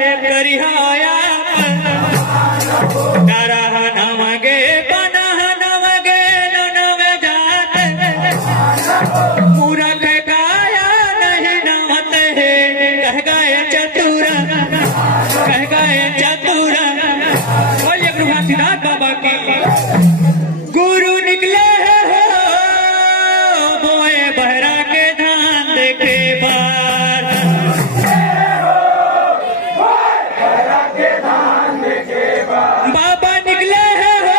करिहाया तारा नवगे पनह नवगे नवे जात मूरख गाया नहीं नमत है कह गए चतुरा बोलिए गुरुनाथ बाबा की गुरु निकले हो बोए बहरा के धान देखे बार बाबा निकले हो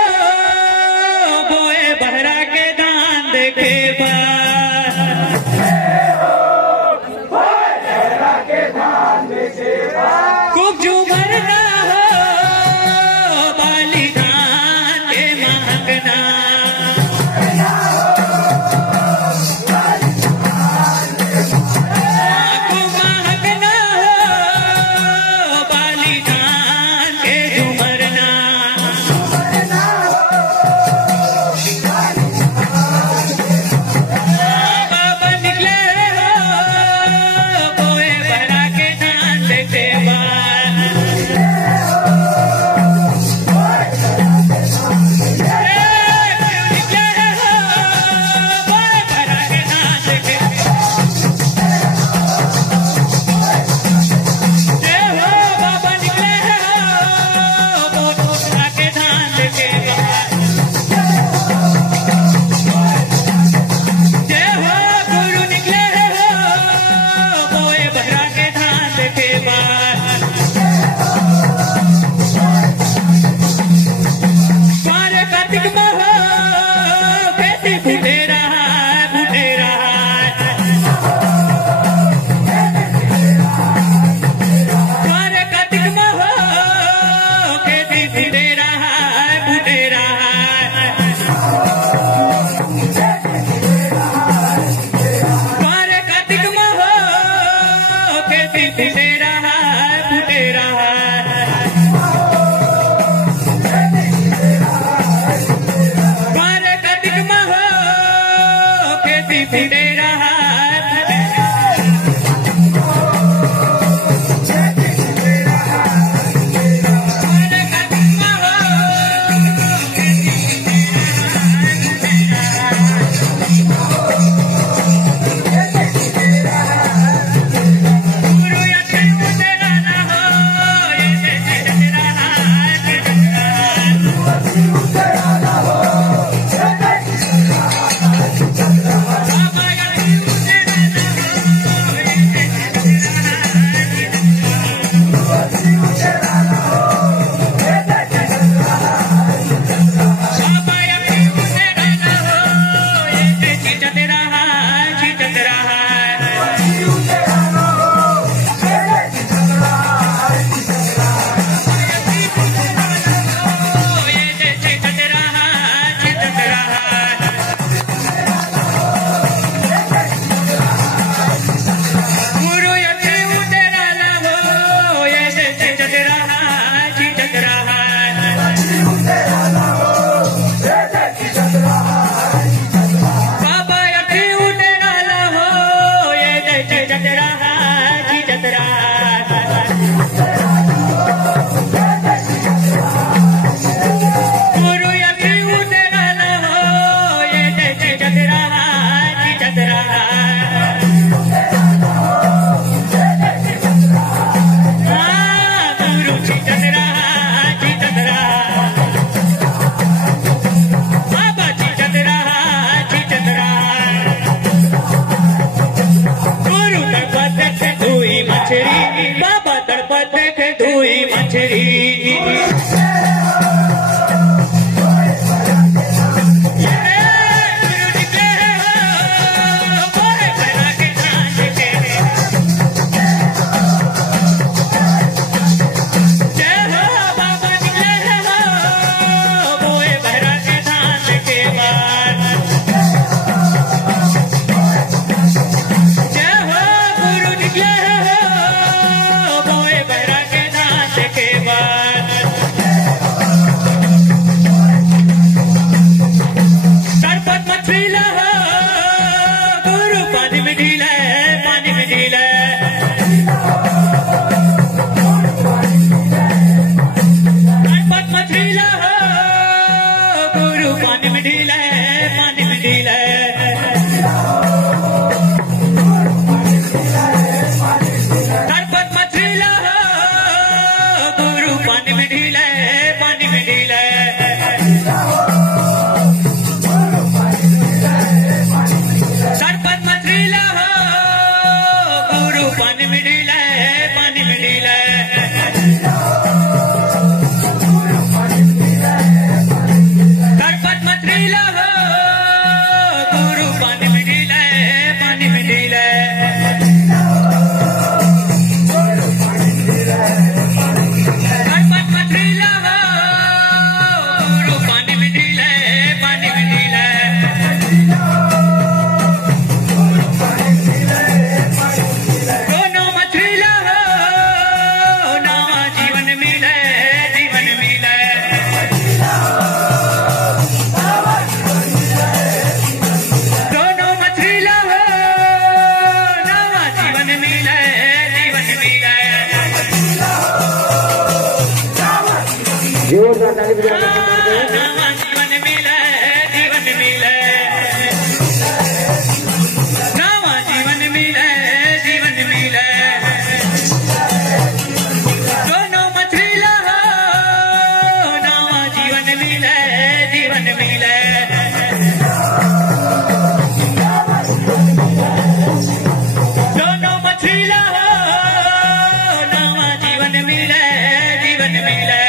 बोए बहरा के धान देखे बार खूब झूमर ना हो बाली धान के महकना बाबा तड़पत देखे धुई मछली बैरा के जोरदार ताली बजाकर सम्मान करें। नवा जीवन मिले, जीवन मिले, नवा जीवन मिले, जीवन मिले, दोनों मछली लहो, नवा जीवन मिले, जीवन मिले, दोनों मछली लहो, नवा जीवन मिले, जीवन मिले।